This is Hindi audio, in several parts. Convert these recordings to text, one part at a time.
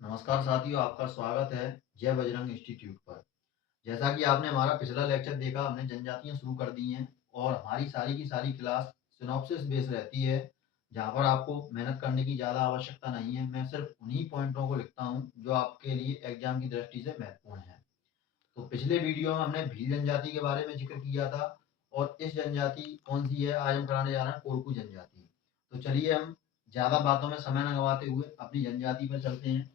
नमस्कार साथियों, आपका स्वागत है जय बजरंग इंस्टीट्यूट पर। जैसा कि आपने हमारा पिछला लेक्चर देखा, हमने जनजातियाँ शुरू कर दी हैं और हमारी सारी की सारी क्लास सिनॉप्सिस बेस रहती है, जहाँ पर आपको मेहनत करने की ज़्यादा आवश्यकता नहीं है। मैं सिर्फ उन्हीं पॉइंटों को लिखता हूँ जो आपके लिए एग्जाम की दृष्टि से महत्वपूर्ण है। तो पिछले वीडियो में हमने भील जनजाति के बारे में जिक्र किया था और इस जनजाति कौन सी है, आज हम कराने जा रहे हैं कोरकू जनजाति। तो चलिए हम ज़्यादा बातों में समय न गंवाते हुए अपनी जनजाति पर चलते हैं।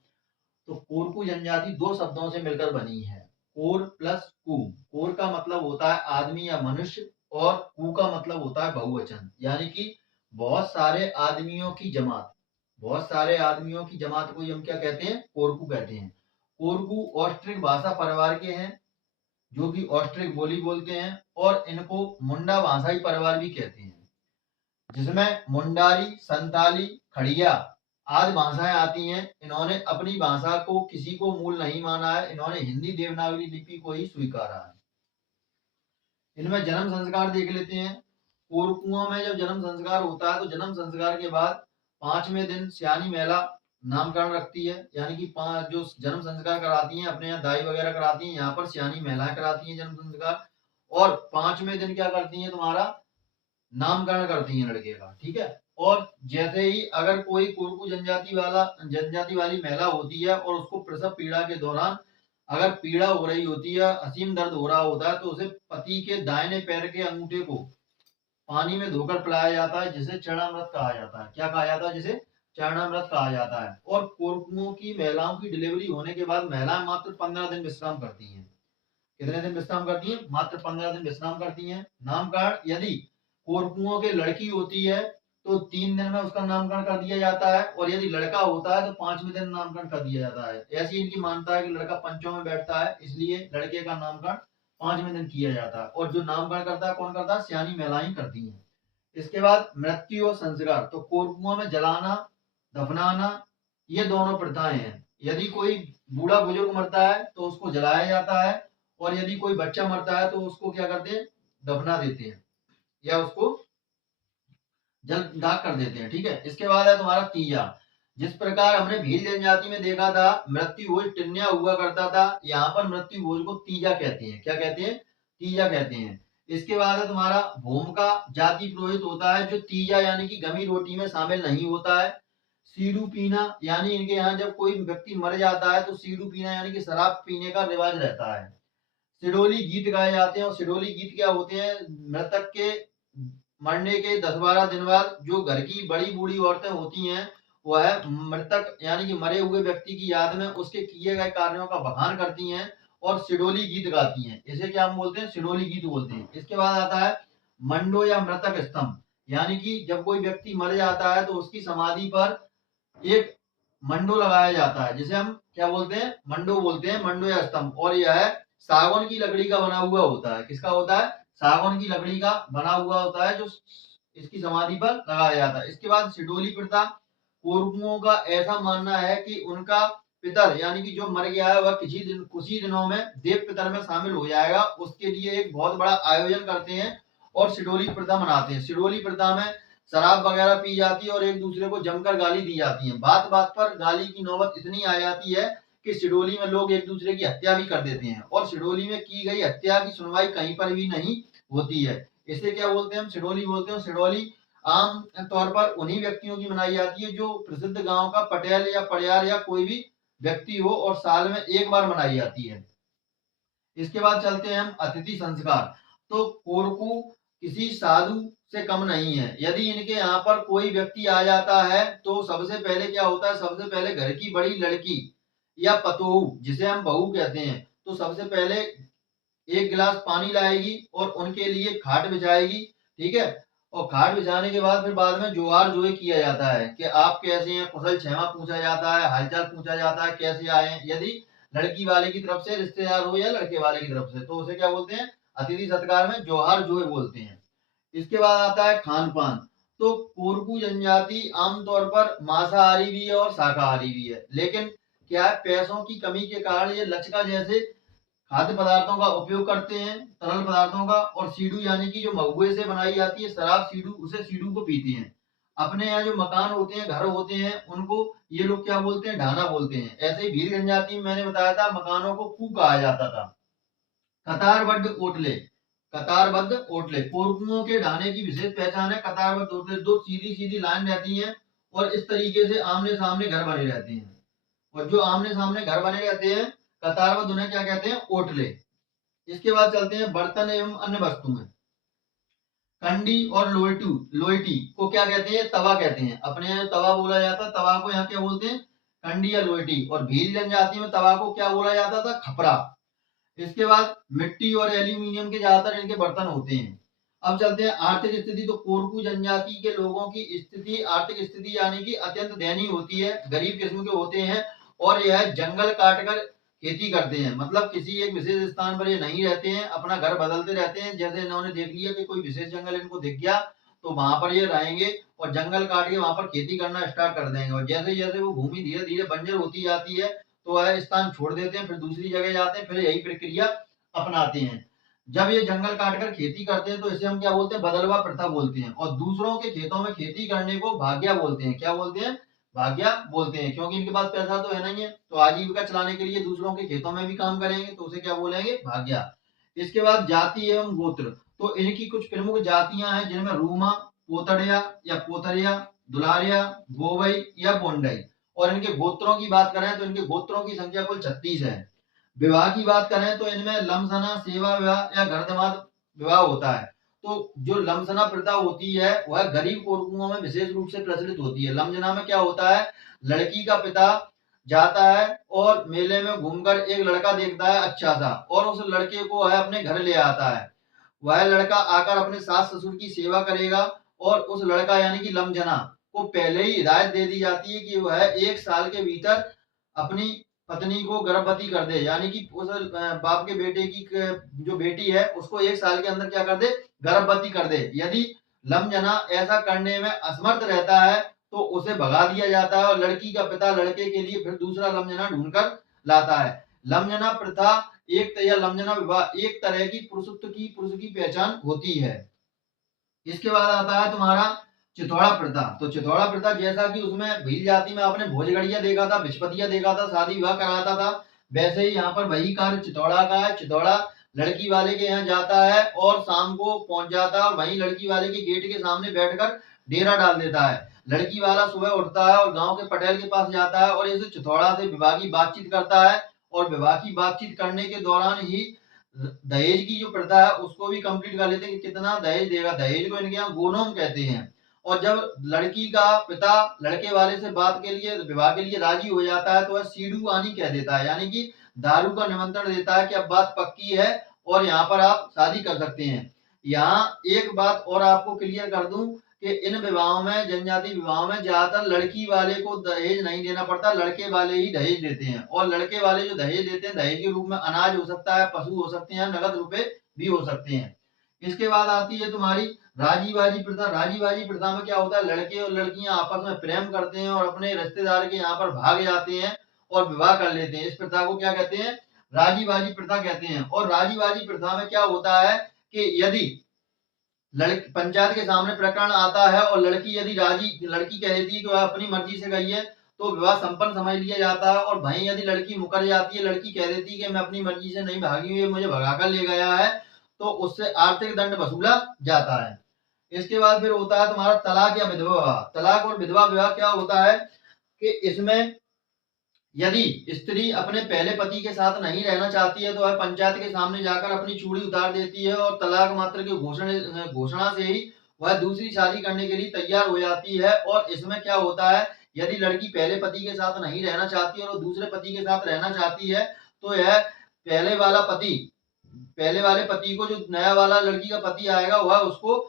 तो कोरकू जनजाति दो शब्दों से मिलकर बनी है, कोर प्लस कू। कोर का मतलब होता है आदमी या मनुष्य और कू का मतलब होता है बहुवचन, यानी कि बहुत सारे आदमियों की जमात। बहुत सारे आदमियों की जमात को ही हम क्या कहते हैं, कोरकू कहते हैं। कोरकू ऑस्ट्रिक भाषा परिवार के हैं, जो कि ऑस्ट्रिक बोली बोलते हैं, और इनको मुंडा भाषाई परिवार भी कहते हैं, जिसमें मुंडारी, संताली, खड़िया आदि भाषाएं आती हैं। इन्होंने अपनी भाषा को किसी को मूल नहीं माना है, इन्होंने हिंदी देवनागरी लिपि को ही स्वीकारा है। इनमें जन्म संस्कार देख लेते हैं। कोरकुओं में जब जन्म संस्कार होता है तो जन्म संस्कार के बाद 5वें दिन सियानी महिला नामकरण रखती है, यानी कि पांच जो जन्म संस्कार कराती हैं, अपने यहाँ दाई वगैरह कराती हैं, यहाँ पर सियानी महिलाएं कराती हैं जन्म संस्कार। और 5वें दिन क्या करती हैं, तुम्हारा नामकरण करती हैं लड़के का, ठीक है। और जैसे ही अगर कोई कोरकू जनजाति वाली महिला होती है और उसको प्रसव पीड़ा के दौरान अगर पीड़ा हो रही होती है, असीम दर्द हो रहा होता है, तो उसे पति के दाहिने पैर के अंगूठे को पानी में धोकर पिलाया जाता है, जिसे चरणामृत कहा जाता है। क्या कहा जाता है? जिसे चरणामृत कहा जाता है। और कोरकुओं की महिलाओं की डिलीवरी होने के बाद महिलाएं मात्र 15 दिन विश्राम करती हैं। कितने दिन विश्राम करती हैं? मात्र 15 दिन विश्राम करती हैं। नामकरण यदि कोरकुओं के लड़की होती है तो 3 दिन में उसका नामकरण कर दिया जाता है, और यदि लड़का होता है तो 5वें दिन नामकरण कर दिया जाता है। ऐसी इनकी मान्यता है कि लड़का पंचों में बैठता है, इसलिए लड़के का नामकरण 5वें दिन किया जाता है। और जो नामकरण करता है, कौन करता है? सियानी महिलाएं करती हैं। इसके बाद मृत्यु और संस्कार। तो कोरकुओं में जलाना, दफनाना, ये दोनों प्रथाएं हैं। यदि कोई बूढ़ा बुजुर्ग मरता है तो उसको जलाया जाता है, और यदि कोई बच्चा मरता है तो उसको क्या करते हैं? दफना देते हैं, या उसको जल दाग कर देते हैं, ठीक है। इसके बाद है तुम्हारा तीजा। जिस प्रकार हमने भील जनजाति में देखा था मृत्यु भोज टिन्या हुआ करता था, यहाँ पर मृत्यु भोज को तीजा कहते हैं। क्या कहते हैं? तीजा कहते हैं। इसके बाद है तुम्हारा भूम का जाति पुरोहित होता है, जो तीजा यानी कि गमी रोटी में शामिल नहीं होता है। सीडू पीना, यानी इनके यहाँ जब कोई व्यक्ति मर जाता है तो सीडू पीना यानी कि शराब पीने का रिवाज रहता है। सिडोली गीत गाए जाते हैं, और सिडोली गीत क्या होते हैं? मृतक के मरने के 10-12 दिन बाद जो घर की बड़ी बूढ़ी औरतें होती हैं, वह मृतक यानी कि मरे हुए व्यक्ति की याद में उसके किए गए कार्यों का बखान करती हैं और सिडोली गीत गाती हैं। इसे क्या हम बोलते हैं? सिडोली गीत बोलते हैं। इसके बाद आता है मंडो या मृतक स्तंभ, यानी कि जब कोई व्यक्ति मर जाता है तो उसकी समाधि पर एक मंडो लगाया जाता है, जिसे हम क्या बोलते हैं? मंडो बोलते हैं, मंडो या स्तंभ। और यह सागौन की लकड़ी का बना हुआ होता है। किसका होता है? सागौन की लकड़ी का बना हुआ होता है, जो इसकी समाधि पर लगाया जाता है। इसके बाद सिडोली प्रथा। कोरकुओं का ऐसा मानना है कि उनका पितर यानी कि जो मर गया है वह कुछ ही दिनों में देव पितर में शामिल हो जाएगा, उसके लिए एक बहुत बड़ा आयोजन करते हैं और सिडोली प्रथा मनाते हैं। सिडोली प्रथा में शराब वगैरह पी जाती है और एक दूसरे को जमकर गाली दी जाती है। बात बात पर गाली की नौबत इतनी आ जाती है कि सिडोली में लोग एक दूसरे की हत्या भी कर देते हैं, और सिडोली में की गई हत्या की सुनवाई कहीं पर भी नहीं होती है। इसे क्या बोलते हैं? हम सिडोली बोलते हैं। सिडोली आम तौर पर उन्हीं व्यक्तियों की मनाई जाती है जो प्रसिद्ध गांव का पटेल या पड़ियार या कोई भी व्यक्ति हो, और साल में एक बार मनाई जाती है। इसके बाद चलते हैं हम अतिथि संस्कार। तो कोरकू किसी साधु से कम नहीं है। यदि इनके यहाँ पर कोई व्यक्ति आ जाता है तो सबसे पहले क्या होता है? सबसे पहले घर की बड़ी लड़की या पतोहू, जिसे हम बहू कहते हैं, तो सबसे पहले एक गिलास पानी लाएगी और उनके लिए खाट बिछाएगी, ठीक है। और खाट बिछाने के बाद फिर बाद में जोहार जोई किया जाता है कि आप कैसे हैं, कुशल क्षेमा पूछा जाता है, हालचाल पूछा जाता है, कैसे आए हैं। यदि लड़की वाले की तरफ से रिश्तेदार हो या लड़के वाले की तरफ से, तो उसे क्या बोलते हैं? अतिथि सत्कार में जोहार जोई बोलते हैं। इसके बाद आता है खान पान। तो कोरकू जनजाति आमतौर पर मांसाहारी भी है और शाकाहारी भी है, लेकिन क्या है, पैसों की कमी के कारण ये लचका जैसे खाद्य पदार्थों का उपयोग करते हैं, तरल पदार्थों का। और सीडू यानी कि जो महुए से बनाई जाती है शराब, सीडू, उसे सीडू को पीते हैं। अपने यहाँ जो मकान होते हैं, घर होते हैं, उनको ये लोग क्या बोलते हैं, ढाना बोलते हैं। ऐसे ही भील जनजाति में मैंने बताया था मकानों को कू कहा जाता था। कतारबद्ध ओटले, कतारबद्ध ओटले कोरकुओं के ढाने की विशेष पहचान है। कतारबद्ध ओटले, दो सीधी सीधी लाइन रहती है और इस तरीके से आमने सामने घर बने रहते हैं। और जो आमने सामने घर बने रहते हैं कतारबद्ध, उन्हें क्या कहते हैं, ओटले। इसके बाद चलते हैं बर्तन एवं अन्य वस्तुएं। कंडी और लोइटू, लोइटी को क्या कहते हैं, तवा कहते हैं। अपने यहाँ तवा बोला जाता है, तवा को यहाँ क्या बोलते हैं, कंडी या लोइटी। और भील जनजाति में तवा को क्या बोला जाता था, खपरा। इसके बाद मिट्टी और एल्यूमिनियम के ज्यादातर इनके बर्तन होते हैं। अब चलते हैं आर्थिक स्थिति। तो कोरकू जनजाति के लोगों की स्थिति, आर्थिक स्थिति यानी कि अत्यंत दयनीय होती है, गरीब किस्म के होते हैं और यह जंगल काटकर खेती करते हैं। मतलब किसी एक विशेष स्थान पर ये नहीं रहते हैं, अपना घर बदलते रहते हैं। जैसे इन्होंने देख लिया कि कोई विशेष जंगल इनको दिख गया तो वहां पर ये रहेंगे और जंगल काट के वहां पर खेती करना स्टार्ट कर देंगे। और जैसे जैसे वो भूमि धीरे धीरे बंजर होती जाती है तो वह स्थान छोड़ देते हैं, फिर दूसरी जगह जाते हैं, फिर यही प्रक्रिया अपनाते हैं। जब ये जंगल काटकर खेती करते हैं तो इसे हम क्या बोलते हैं, बदलवा प्रथा बोलते हैं। और दूसरों के खेतों में खेती करने को भाग्या बोलते हैं। क्या बोलते हैं, भाग्या बोलते हैं। क्योंकि इनके पास पैसा तो है नहीं है, तो आजीविका चलाने के लिए दूसरों के खेतों में भी काम करेंगे तो उसे क्या बोलेंगे, भाग्या। इसके बाद जाति एवं गोत्र। तो इनकी कुछ प्रमुख जातियां हैं जिनमें रूमा, पोतड़िया या पोथरिया, दुलारिया, गोवई या बोंडई। और इनके गोत्रों की बात करें तो इनके गोत्रों की संख्या कुल 36 है। विवाह की बात करें तो इनमें लमसना, सेवा विवाह या गर्दमाद विवाह होता है। तो जो लमसना प्रथा होती है वह गरीब कोरकुओं में विशेष रूप से प्रचलित होती है। लमसना में क्या होता है, लड़की का पिता जाता है और मेले में घूमकर एक लड़का देखता है अच्छा सा और उस लड़के को वह अपने घर ले आता है। वह लड़का आकर अपने सास ससुर की सेवा करेगा और उस लड़का यानी कि लमजना को पहले ही हिदायत दे दी जाती है कि वह 1 साल के भीतर अपनी पत्नी को गर्भवती कर दे। यानी कि उस बाप के बेटे की जो बेटी है उसको 1 साल के अंदर क्या कर दे, गर्भवती कर दे। यदि लमजना ऐसा करने में असमर्थ रहता है तो उसे भगा दिया जाता है और लड़की का पिता लड़के के लिए फिर दूसरा लमजना ढूंढकर लाता है। लमजना प्रथा या लमजना विवाह एक तरह की पुरुष की पहचान होती है। इसके बाद आता है तुम्हारा चिथौड़ा प्रथा। तो चिथौड़ा प्रथा जैसा कि उसमें भील जाति में आपने भोजगड़िया देखा था, बिछपतिया देखा था, शादी विवाह कराता था, वैसे ही यहाँ पर वही कार्य चिथौड़ा का है। चिथौड़ा लड़की वाले के यहाँ जाता है और शाम को पहुंच जाता है और वहीं लड़की वाले के गेट के सामने बैठकर डेरा डाल देता है। लड़की वाला सुबह उठता है और गांव के पटेल के पास जाता है और इस चिथौड़ा से विवाह की बातचीत करता है। और विवाह की बातचीत करने के दौरान ही दहेज की जो प्रथा है उसको भी कंप्लीट कर लेते हैं कि कितना दहेज देगा। दहेज को इनके यहाँ गोनोम कहते हैं। और जब लड़की का पिता लड़के वाले से बात के लिए, विवाह के लिए राजी हो जाता है तो वह सीडू आनी कह देता है, यानी कि दारू का निमंत्रण देता है कि अब बात पक्की है और यहाँ पर आप शादी कर सकते हैं। यहाँ एक बात और आपको क्लियर कर दूं कि इन विवाहों में, जनजाति विवाहों में ज्यादातर लड़की वाले को दहेज नहीं देना पड़ता, लड़के वाले ही दहेज देते हैं। और लड़के वाले जो दहेज देते हैं, दहेज के रूप में अनाज हो सकता है, पशु हो सकते हैं, नगद रुपए भी हो सकते हैं। इसके बाद आती है तुम्हारी राजीबाजी प्रथा। राजीबाजी प्रथा में क्या होता है, लड़के और लड़कियां आपस में प्रेम करते हैं और अपने रिश्तेदार के यहाँ पर भाग जाते हैं और विवाह कर लेते हैं। इस प्रथा को क्या कहते हैं, राजीबाजी प्रथा कहते हैं। और राजीबाजी प्रथा में क्या होता है कि यदि लड़की पंचायत के सामने प्रकरण आता है और लड़की यदि राजी, लड़की कह देती है कि वह अपनी मर्जी से गई है तो विवाह संपन्न समझ लिया जाता है। और वहीं यदि लड़की मुकर जाती है, लड़की कह देती है कि मैं अपनी मर्जी से नहीं भागी हुई, मुझे भगाकर ले गया है, तो उससे आर्थिक दंड वसूला जाता है। इसके बाद फिर होता है तुम्हारा तलाक या विधवा विवाह। तलाक और विधवा विवाह क्या होता है कि इसमें यदि स्त्री अपने पहले पति के साथ नहीं रहना चाहती है तो वह पंचायत के सामने जाकर अपनी चूड़ी उतार देती है और तलाक मात्र की घोषणा से ही वह दूसरी शादी करने के लिए तैयार हो जाती है। और इसमें क्या होता है, यदि लड़की पहले पति के साथ नहीं रहना चाहती है और दूसरे पति के साथ रहना चाहती है तो यह पहले वाला पति, पहले वाले पति को, जो नया वाला लड़की का पति आएगा, वह उसको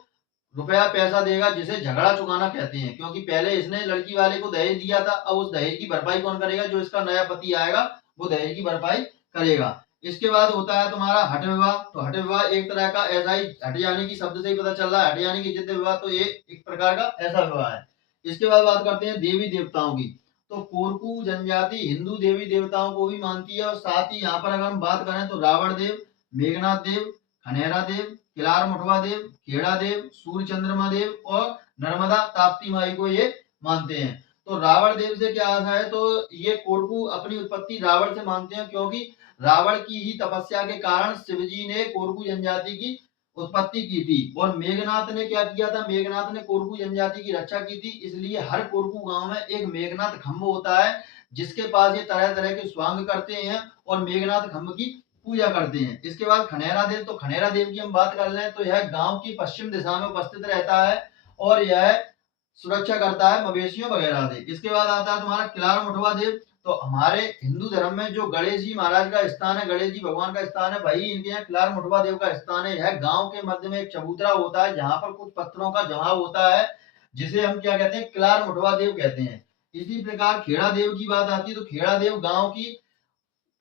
रुपया पैसा देगा, जिसे झगड़ा चुकाना कहते हैं। क्योंकि पहले इसने लड़की वाले को दहेज दिया था, अब उस दहेज की भरपाई कौन करेगा, जो इसका नया पति आएगा वो दहेज की भरपाई करेगा। इसके बाद होता है तुम्हारा हठ विवाह। तो हठ विवाह एक तरह का ऐसा ही, हठ यानी कि शब्द से ही पता चल रहा है, हठ यानी कि जिद्द विवाह, तो ये एक प्रकार का ऐसा विवाह है। इसके बाद बात करते हैं देवी देवताओं की। तो कोरकू जनजाति हिंदू देवी देवताओं को भी मानती है और साथ ही यहाँ पर अगर हम बात करें तो रावण देव, मेघनाथ देव, खनेरा देव, किलार मुठवा देव, खेड़ा देव, सूर्य चंद्रमा देव और नर्मदा ताप्ती माई को ये मानते हैं। तो रावण देव से क्या आशा है, तो ये कोरकू अपनी उत्पत्ति रावण से मानते हैं, क्योंकि रावण की ही तपस्या के कारण शिवजी ने कोरकू जनजाति की उत्पत्ति की थी। और मेघनाथ ने क्या किया था, मेघनाथ ने कोरकू जनजाति की रक्षा की थी, इसलिए हर कोरकू गांव में एक मेघनाथ खम्भ होता है, जिसके पास ये तरह तरह के स्वांग करते हैं और मेघनाथ खम्भ की पूजा करते हैं। इसके बाद खनेरा देव, तो खनेरा देव की हम बात कर लें तो यह गांव की पश्चिम दिशा में उपस्थित रहता है और यह सुरक्षा करता है मवेशियों वगैरह से। इसके बाद आता है तुम्हारा किलार मुठवा देव। तो हमारे हिंदू धर्म में जो गणेश जी महाराज का स्थान है, गणेश जी भगवान का स्थान है, वही इनके यहाँ किलार मुठवा देव का स्थान है। यह गांव के मध्य में एक चबूतरा होता है जहां पर कुछ पत्थरों का जमाव होता है, जिसे हम क्या कहते हैं, किलार मुठवा देव कहते हैं। इसी प्रकार खेड़ा देव की बात आती है, तो खेड़ा देव गांव की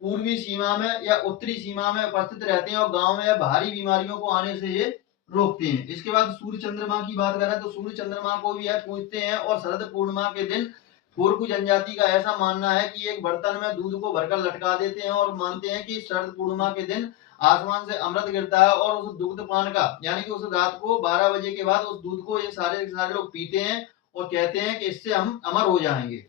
पूर्वी सीमा में या उत्तरी सीमा में उपस्थित रहते हैं और गांव में भारी बीमारियों को आने से ये रोकते हैं। इसके बाद सूर्य चंद्रमा की बात करें तो सूर्य चंद्रमा को भी यह पूजते हैं और शरद पूर्णिमा के दिन कोरकू जनजाति का ऐसा मानना है कि एक बर्तन में दूध को भरकर लटका देते हैं और मानते हैं कि शरद पूर्णिमा के दिन आसमान से अमृत गिरता है और उस दुग्ध पान का, यानी कि उस रात को 12 बजे के बाद उस दूध को ये सारे के सारे लोग पीते हैं और कहते हैं कि इससे हम अमर हो जाएंगे।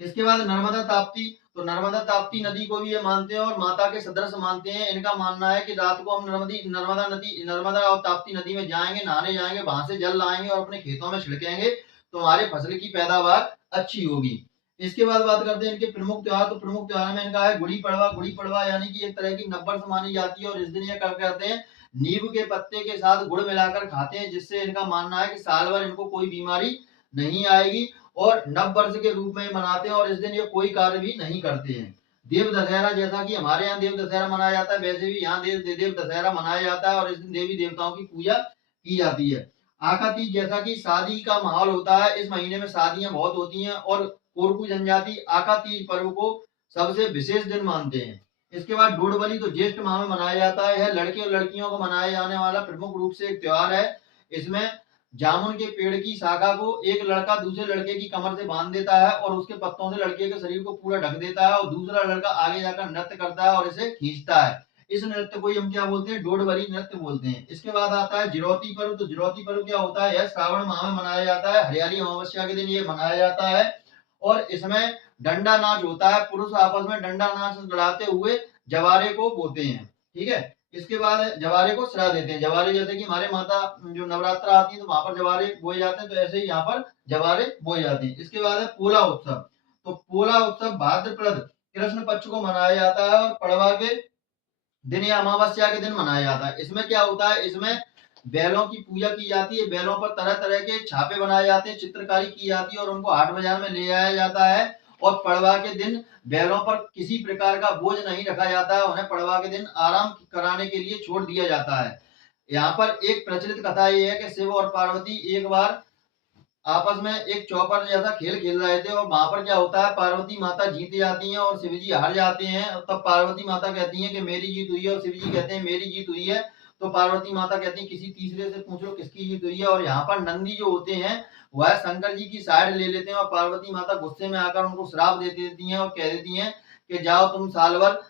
इसके बाद नर्मदा ताप्ती, तो नर्मदा ताप्ती नदी को भी ये मानते हैं और माता के सदृश मानते हैं। इनका मानना है कि रात को हम नर्मदा और ताप्ती नदी में जाएंगे, नहाने जाएंगे, वहां से जल लाएंगे और अपने खेतों में छिड़केंगे तो हमारे फसल की पैदावार अच्छी होगी। इसके बाद बात करते हैं इनके प्रमुख त्योहार। तो प्रमुख त्योहार में इनका है गुड़ी पड़वा। गुड़ी पड़वा यानी कि एक तरह की नववर्ष मानी जाती है और इस दिन ये कर करते हैं, नींबू के पत्ते के साथ गुड़ मिलाकर खाते हैं, जिससे इनका मानना है कि साल भर इनको कोई बीमारी नहीं आएगी और नव वर्ष के रूप में मनाते हैं और इस दिन ये कोई कार्य भी नहीं करते हैं। देव दशहरा, जैसा कि हमारे यहाँ देव दशहरा मनाया जाता है, वैसे भी यहाँ देव दशहरा मनाया जाता है और इस दिन देवी देवताओं की पूजा की जाती है। आका तीज, जैसा कि शादी का माहौल होता है, इस महीने में शादियां बहुत होती हैं और कोरकू जनजाति आका तीज पर्व को सबसे विशेष दिन मानते हैं। इसके बाद डोडबली, तो ज्येष्ठ माह में मनाया जाता है। यह लड़के और लड़कियों को मनाया जाने वाला प्रमुख रूप से एक त्योहार है। इसमें जामुन के पेड़ की शाखा को एक लड़का दूसरे लड़के की कमर से बांध देता है और उसके पत्तों से लड़के के शरीर को पूरा ढक देता है और दूसरा लड़का आगे जाकर नृत्य करता है और इसे खींचता है। इस नृत्य को हम क्या बोलते हैं, डोडबली नृत्य बोलते हैं। इसके बाद आता है जिरौती पर्व। तो जिरौती पर्व क्या होता है, यह श्रावण माह में मनाया जाता है। हरियाली अमावस्या के दिन ये मनाया जाता है और इसमें डंडा नाच होता है। पुरुष आपस में डंडा नाच लड़ाते हुए जवारे को बोते हैं। ठीक है, इसके बाद जवारे को सरा देते हैं। जवारे जैसे कि हमारे माता जो नवरात्र आती है तो वहां पर जवारे बोए जाते हैं, तो ऐसे ही यहाँ पर जवारे बोए जाते हैं। इसके बाद है पोला उत्सव। तो पोला उत्सव भाद्रपद कृष्ण पक्ष को मनाया जाता है और पड़वा के दिन या अमावस्या के दिन मनाया जाता है। इसमें क्या होता है, इसमें बैलों की पूजा की जाती है। बैलों पर तरह तरह के छापे बनाए जाते हैं, चित्रकारी की जाती है और उनको हाट बाजार में ले आया जाता है। और पड़वा के दिन बैलों पर किसी प्रकार का बोझ नहीं रखा जाता है, उन्हें पड़वा के दिन आराम कराने के लिए छोड़ दिया जाता है। यहाँ पर एक प्रचलित कथा ये है कि शिव और पार्वती एक बार आपस में एक चौपर जैसा खेल खेल रहे थे और वहां पर क्या होता है, पार्वती माता जीत जाती हैं और शिवजी हार जाते हैं। तब पार्वती माता कहती हैं कि मेरी जीत हुई है और शिवजी कहते हैं मेरी जीत हुई है। तो पार्वती माता कहती है किसी तीसरे से पूछ लो किसकी जीत हुई है। और यहाँ पर नंदी जो होते हैं वह शंकर जी की साइड ले लेते हैं और पार्वती माता गुस्से में आकर उनको श्राप दे देती हैं और कह देती हैं कि जाओ तुम साल भर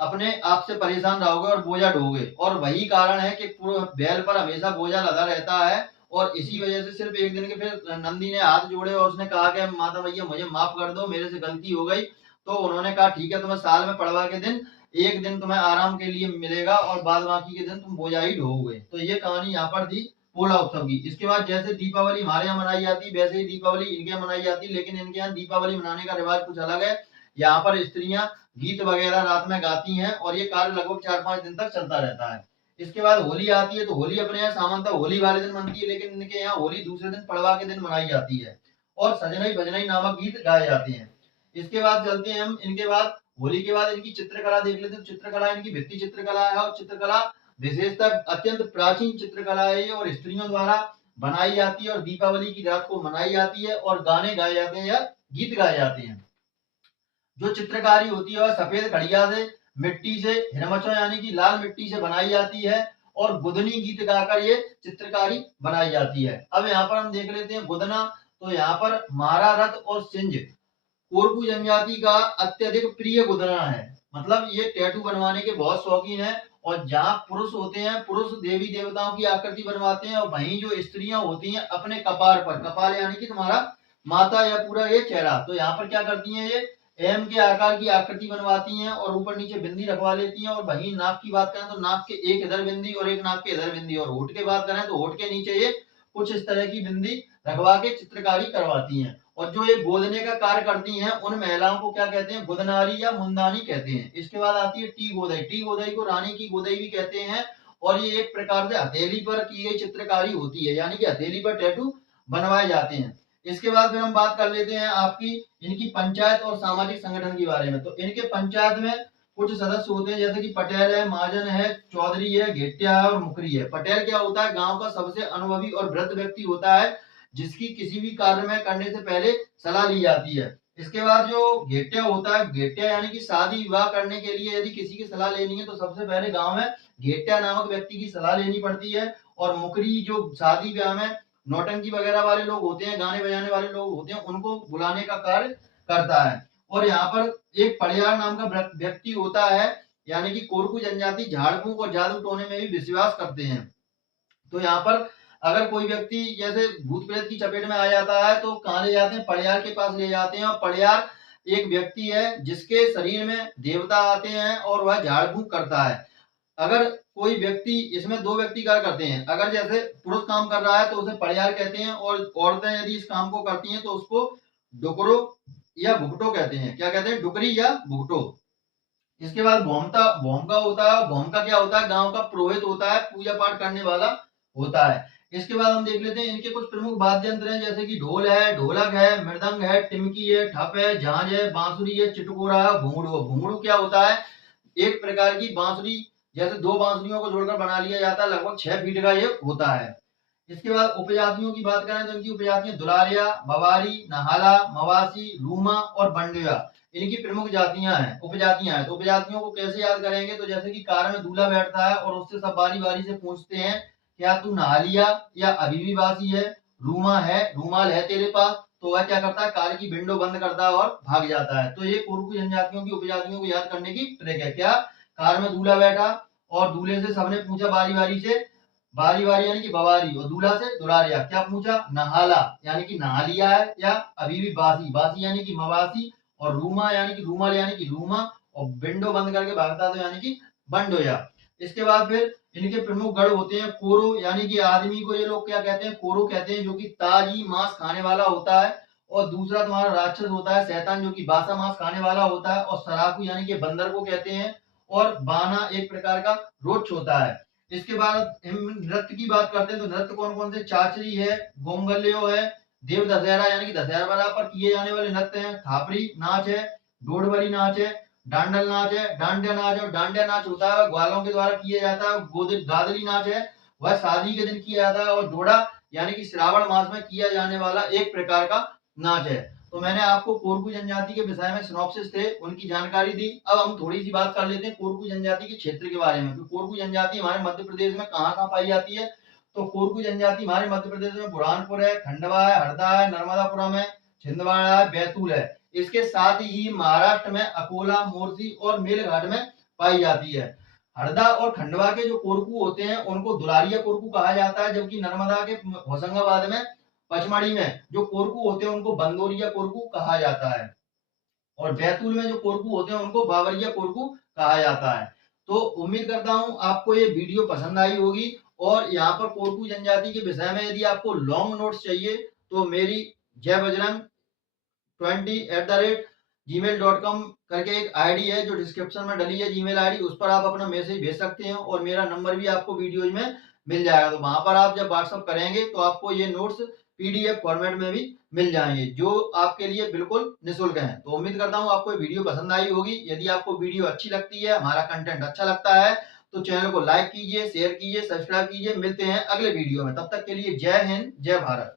अपने आप से परेशान रहोगे और बोझा ढोगे। और वही कारण है कि बैल पर हमेशा बोझा लगा रहता है और इसी वजह से सिर्फ एक दिन के फिर नंदी ने हाथ जोड़े और उसने कहा कि माता मैया मुझे माफ कर दो, मेरे से गलती हो गई। तो उन्होंने कहा ठीक है, तुम्हें साल में पड़वा के दिन एक दिन तुम्हें आराम के लिए मिलेगा और बाद बाकी के दिन तुम बोझा ही ढोओगे। तो ये कहानी यहाँ पर थी पोला उत्सव की। इसके बाद जैसे दीपावली हमारे यहाँ मनाई जाती है वैसे ही दीपावली इनके यहाँ मनाई जाती है, लेकिन इनके यहाँ दीपावली मनाने का रिवाज कुछ अलग है। यहाँ पर स्त्रियां गीत वगैरह रात में गाती हैं और ये कार्य लगभग 4-5 दिन तक चलता रहता है। इसके बाद होली आती है। तो होली अपने यहाँ सामान्यतः होली वाले दिन मनती है, लेकिन इनके यहाँ होली दूसरे दिन पड़वा के दिन मनाई जाती है और सजनई भजनई नामक गीत गाए जाते हैं। इसके बाद चलते हैं हम, इनके बाद होली के बाद इनकी चित्रकला देख लेते हैं। चित्रकला इनकी भित्ति चित्रकला है और चित्रकला विशेषतर अत्यंत प्राचीन चित्रकला है और स्त्रियों द्वारा बनाई जाती है और दीपावली की रात को मनाई जाती है और गाने गाए जाते हैं या गीत गाए जाते हैं। जो चित्रकारी होती है वह सफेद खड़िया से, मिट्टी से, हिरमचो यानी कि लाल मिट्टी से बनाई जाती है और गुदनी गीत गाकर ये चित्रकारी बनाई जाती है। अब यहाँ पर हम देख लेते हैं गुदना। तो यहाँ पर मारा रथ और सिंज कोरकू जनजाति का अत्यधिक प्रिय गुदना है। मतलब ये टैटू बनवाने के बहुत शौकीन है और जहाँ पुरुष होते हैं, पुरुष देवी देवताओं की आकृति बनवाते हैं और वहीं जो स्त्रियां होती हैं अपने कपार पर, कपाल यानी कि तुम्हारा माथा या पूरा ये चेहरा। तो यहाँ पर क्या करती हैं, ये एम के आकार की आकृति बनवाती हैं और ऊपर नीचे बिंदी रखवा लेती हैं। और वहीं नाक की बात करें तो नाक के एक इधर बिंदी और एक नाक के इधर बिंदी, और होठ की बात करें तो होठ के नीचे ये कुछ इस तरह की बिंदी रखवा के चित्रकारी करवाती हैं। और जो ये गोदने का कार्य करती हैं उन महिलाओं को क्या कहते हैं, गुदनारी या मुंदानी कहते हैं। इसके बाद आती है टी गोदाई। टी गोदाई को रानी की गोदाई भी कहते हैं, और ये एक प्रकार से हथेली पर की गई चित्रकारी होती है, यानी कि हथेली पर टैटू बनवाए जाते हैं। इसके बाद फिर हम बात कर लेते हैं आपकी इनकी पंचायत और सामाजिक संगठन के बारे में। तो इनके पंचायत में कुछ सदस्य होते हैं, जैसे कि पटेल है, महाजन है, चौधरी है, घेटिया है और मुखरी है। पटेल क्या होता है, गांव का सबसे अनुभवी और वृद्ध व्यक्ति होता है, जिसकी किसी भी कार्य में करने से पहले सलाह ली जाती है। इसके बाद जो घेटिया होता है, घेटिया यानी कि शादी विवाह करने के लिए यदि किसी की सलाह लेनी है तो सबसे पहले गांव में घेटिया नामक व्यक्ति की सलाह लेनी पड़ती है। और मुखरी जो शादी ब्याह में नौटंकी वगैरह वाले लोग होते हैं, गाने बजाने वाले लोग होते हैं, उनको बुलाने का कार्य करता है। और यहाँ पर एक पड़ियार नाम का व्यक्ति होता है, यानी कि कोरकू जनजाति झाड़ फूंक और जादू टोने में भी विश्वास करते हैं। तो यहाँ पर अगर कोई व्यक्ति जैसे भूत प्रेत की चपेट में आ जाता है तो कहाँ ले जाते हैं, पड़ियार के पास ले जाते हैं। और पड़ियार एक व्यक्ति है जिसके शरीर में देवता आते हैं और वह झाड़ फूंक करता है। अगर कोई व्यक्ति, इसमें दो व्यक्ति क्या करते हैं, अगर जैसे पुरुष काम कर रहा है तो उसे पड़ियार कहते हैं, और औरतें यदि इस काम को करती हैं तो उसको डुकरो या भुगटो कहते हैं। क्या कहते हैं, डुकरी या भुगटो। इसके बाद भोमता भोमका होता है। भोमका क्या होता है, गांव का पुरोहित होता है, पूजा पाठ करने वाला होता है। इसके बाद हम देख लेते हैं इनके कुछ प्रमुख वाद्य यंत्र हैं, जैसे कि ढोल है, ढोलक है, मृदंग है, टिमकी है, ठप है, झांझ है, बांसुरी है, चिटकोरा है, घुंघरू। घुंघरू क्या होता है, एक प्रकार की बांसुरी, जैसे दो बांसुरियों को जोड़कर बना लिया जाता है, लगभग 6 फीट का ये होता है। इसके बाद उपजातियों की बात करें तो इनकी उपजातियां दुलारिया, बवारी, नहाला, मवासी, रूमा और बंडिया इनकी प्रमुख जातियां हैं, उपजातियां हैं। तो उपजातियों को कैसे याद करेंगे, तो जैसे कि कार में दूल्हा बैठता है और उससे सब बारी बारी से पूछते हैं, क्या तू नहालिया या अभी भी बासी है, रूमा है, रूमाल है तेरे पास, तो वह क्या करता है, कार की विंडो बंद करता है और भाग जाता है। तो ये कोरकू जनजातियों की उपजातियों को याद करने की ट्रिक है। क्या, कार में दूल्हा बैठा और दूल्हे से सबने पूछा बारी बारी से, बारी बारी यानी कि बवारी, और दूल्हा से दुलारिया, क्या पूछा, नहाला यानी कि नहा लिया है, या अभी भी बासी, बासी यानी कि मवासी, और रूमा यानी कि रूमाल यानी कि रूमा, और विंडो बंद करके भागता तो यानी कि बंडोया। इसके बाद फिर इनके प्रमुख गढ़ होते हैं कोरो, यानी कि आदमी को ये लोग क्या कहते हैं, कोरो कहते हैं, जो कि ताजी मांस खाने वाला होता है। और दूसरा तुम्हारा राक्षस होता है शैतान, जो कि बासा मांस खाने वाला होता है। और सराकू यानी कि बंदर को कहते हैं। और बाना एक प्रकार का रोच होता है। इसके बाद हम नृत्य की बात करते हैं, तो नृत्य कौन कौन से, चाचरी है, गोंगल्यो है, देव दशहरा यानी कि दशहरा पर किए जाने वाले नृत्य हैं, थापरी नाच है, डोडबरी नाच है, डांडल नाच है, डांडिया नाच है। और डांडिया नाच होता है ग्वालों के द्वारा किया जाता है। गादली नाच है, वह शादी के दिन किया जाता है। और डोडा यानी कि श्रावण मास में किया जाने वाला एक प्रकार का नाच है। तो मैंने आपको कोरकू जनजाति के विषय में सिनॉप्सिस थे उनकी जानकारी दी। अब हम थोड़ी सी बात कर लेते हैं कोरकू जनजाति के क्षेत्र के बारे में। तो कोरकू जनजाति हमारे मध्य प्रदेश में कहाँ कहाँ पाई जाती है, तो कोरकू जनजाति हमारे मध्य प्रदेश में बुरहानपुर है, खंडवा है, हरदा है, नर्मदापुरम है, छिंदवाड़ा है, बैतूल है। इसके साथ ही महाराष्ट्र में अकोला, मोरसी और मेलघाट में पाई जाती है। हरदा और खंडवा के जो कोरकू होते हैं उनको दुलारिया कोरकू कहा जाता है, जबकि नर्मदा के होशंगाबाद में, पचमढ़ी में जो कोरकू होते हैं उनको बंदोरिया कोरकू कहा जाता है। और बैतूल में जो कोरकू होते हैं उनको बावरिया कोरकू कहा जाता है। तो उम्मीद करता हूं आपको ये वीडियो पसंद आई होगी। और यहाँ पर कोरकू जनजाति के विषय में यदि आपको लॉन्ग नोट्स चाहिए तो मेरी जय बजरंग 20@gmail.com करके एक आईडी है जो डिस्क्रिप्शन में डली है, जीमेल आईडी, उस पर आप अपना मैसेज भेज सकते हैं। और मेरा नंबर भी आपको वीडियोज में मिल जाएगा। तो वहां पर आप जब व्हाट्सअप करेंगे तो आपको ये नोट्स पीडीएफ फॉर्मेट में भी मिल जाएंगे, जो आपके लिए बिल्कुल निःशुल्क हैं। तो उम्मीद करता हूं आपको ये वीडियो पसंद आई होगी। यदि आपको वीडियो अच्छी लगती है, हमारा कंटेंट अच्छा लगता है, तो चैनल को लाइक कीजिए, शेयर कीजिए, सब्सक्राइब कीजिए। मिलते हैं अगले वीडियो में, तब तक के लिए जय हिंद, जय भारत।